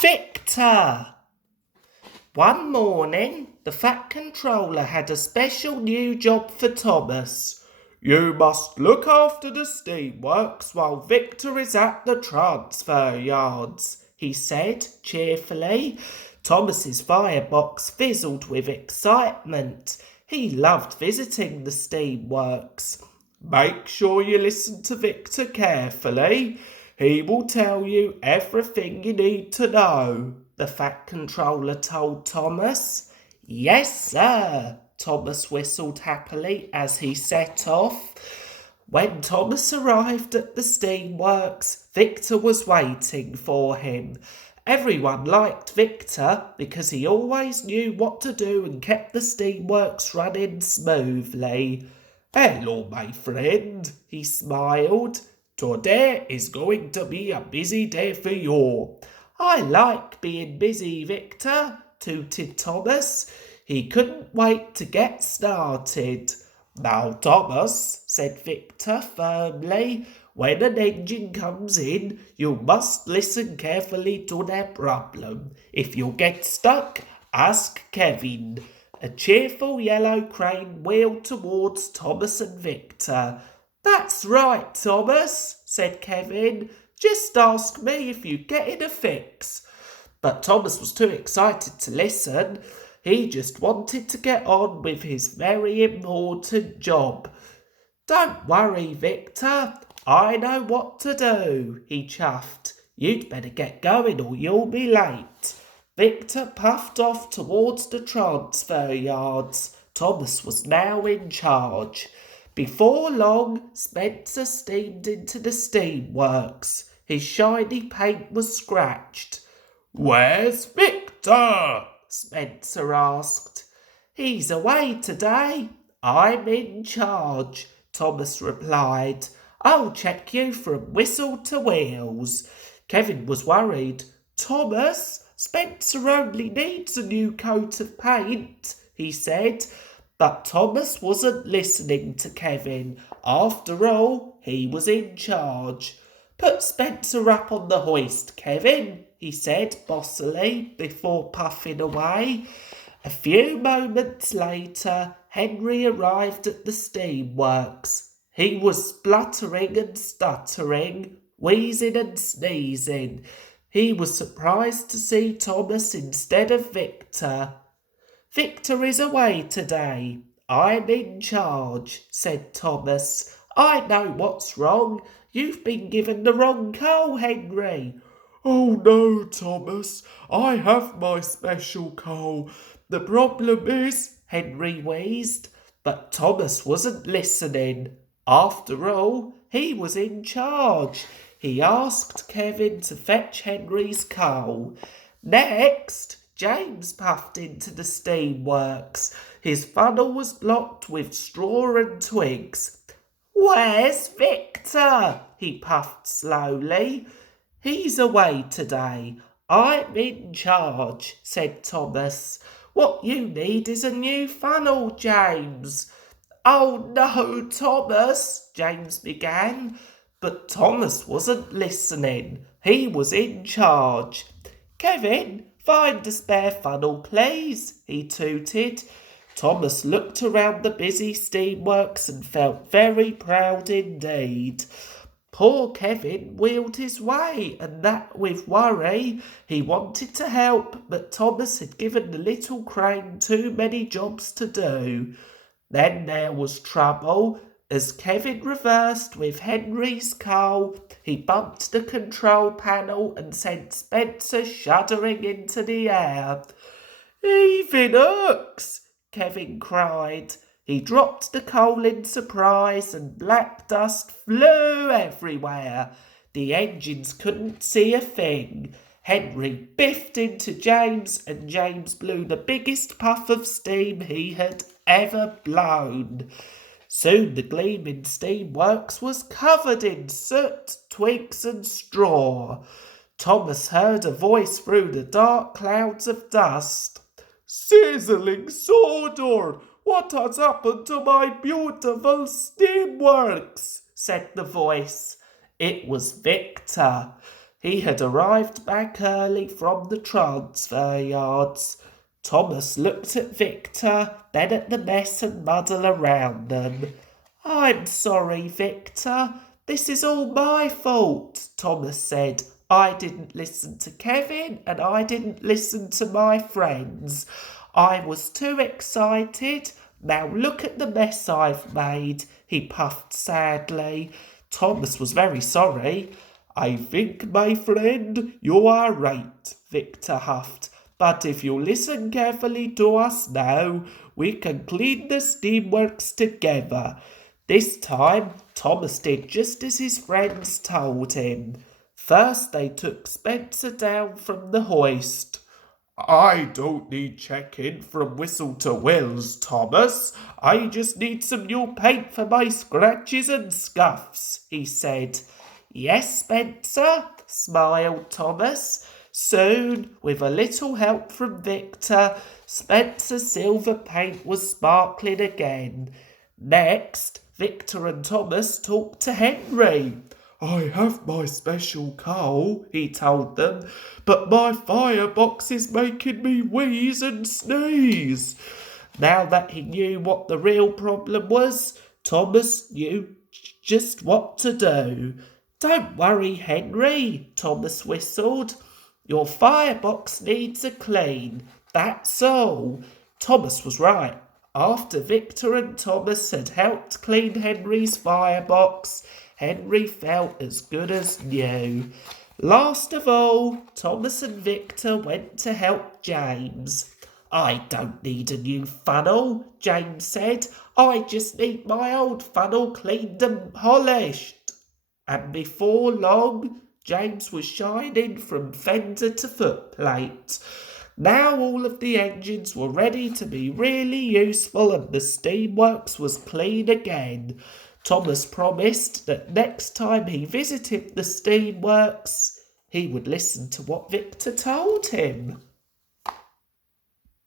Victor! One morning, the Fat Controller had a special new job for Thomas. You must look after the steamworks while Victor is at the transfer yards, he said cheerfully. Thomas's firebox fizzled with excitement. He loved visiting the steamworks. Make sure you listen to Victor carefully. He will tell you everything you need to know, the Fat Controller told Thomas. Yes, sir, Thomas whistled happily as he set off. When Thomas arrived at the steamworks, Victor was waiting for him. Everyone liked Victor because he always knew what to do and kept the steamworks running smoothly. Hello, my friend, he smiled. Today is going to be a busy day for you. I like being busy, Victor, tooted Thomas. He couldn't wait to get started. Now, Thomas, said Victor firmly, when an engine comes in, you must listen carefully to their problem. If you get stuck, ask Kevin. A cheerful yellow crane wheeled towards Thomas and Victor. That's right, Thomas, said Kevin. Just ask me if you get in a fix. But Thomas was too excited to listen. He just wanted to get on with his very important job. Don't worry, Victor. I know what to do, he chuffed. You'd better get going or you'll be late. Victor puffed off towards the transfer yards. Thomas was now in charge. Before long, Spencer steamed into the steamworks. His shiny paint was scratched. Where's Victor? Spencer asked. He's away today. I'm in charge, Thomas replied. I'll check you from whistle to wheels. Kevin was worried. Thomas, Spencer only needs a new coat of paint, he said. But Thomas wasn't listening to Kevin. After all, he was in charge. Put Spencer up on the hoist, Kevin, he said bossily before puffing away. A few moments later, Henry arrived at the steamworks. He was spluttering and stuttering, wheezing and sneezing. He was surprised to see Thomas instead of Victor. Victor is away today. I'm in charge, said Thomas. I know what's wrong. You've been given the wrong coal, Henry. Oh no, Thomas. I have my special coal. The problem is, Henry wheezed. But Thomas wasn't listening. After all, he was in charge. He asked Kevin to fetch Henry's coal. Next, James puffed into the steamworks. His funnel was blocked with straw and twigs. Where's Victor? He puffed slowly. He's away today. I'm in charge, said Thomas. What you need is a new funnel, James. Oh no, Thomas, James began. But Thomas wasn't listening. He was in charge. Kevin, find a spare funnel, please, he tooted. Thomas looked around the busy steamworks and felt very proud indeed. Poor Kevin wheeled his way, and that with worry. He wanted to help, but Thomas had given the little crane too many jobs to do. Then there was trouble. As Kevin reversed with Henry's coal, he bumped the control panel and sent Spencer shuddering into the air. Heaving hooks! Kevin cried. He dropped the coal in surprise and black dust flew everywhere. The engines couldn't see a thing. Henry biffed into James and James blew the biggest puff of steam he had ever blown. Soon the gleaming steamworks was covered in soot, twigs and straw. Thomas heard a voice through the dark clouds of dust. Sizzling sawdust! What has happened to my beautiful steamworks? Said the voice. It was Victor. He had arrived back early from the transfer yards. Thomas looked at Victor, then at the mess and muddle around them. I'm sorry, Victor. This is all my fault, Thomas said. I didn't listen to Kevin and I didn't listen to my friends. I was too excited. Now look at the mess I've made, he puffed sadly. Thomas was very sorry. I think, my friend, you are right, Victor huffed. But if you listen carefully to us now, we can clean the steamworks together. This time, Thomas did just as his friends told him. First, they took Spencer down from the hoist. I don't need checking from whistle to wills, Thomas. I just need some new paint for my scratches and scuffs, he said. Yes, Spencer, smiled Thomas. Soon, with a little help from Victor, Spencer's silver paint was sparkling again. Next, Victor and Thomas talked to Henry. I have my special coal, he told them, but my firebox is making me wheeze and sneeze. Now that he knew what the real problem was, Thomas knew just what to do. Don't worry, Henry, Thomas whistled. Your firebox needs a clean, that's all. Thomas was right. After Victor and Thomas had helped clean Henry's firebox, Henry felt as good as new. Last of all, Thomas and Victor went to help James. I don't need a new funnel, James said. I just need my old funnel cleaned and polished. And before long, James was shining from fender to footplate. Now all of the engines were ready to be really useful and the steamworks was clean again. Thomas promised that next time he visited the steamworks, he would listen to what Victor told him.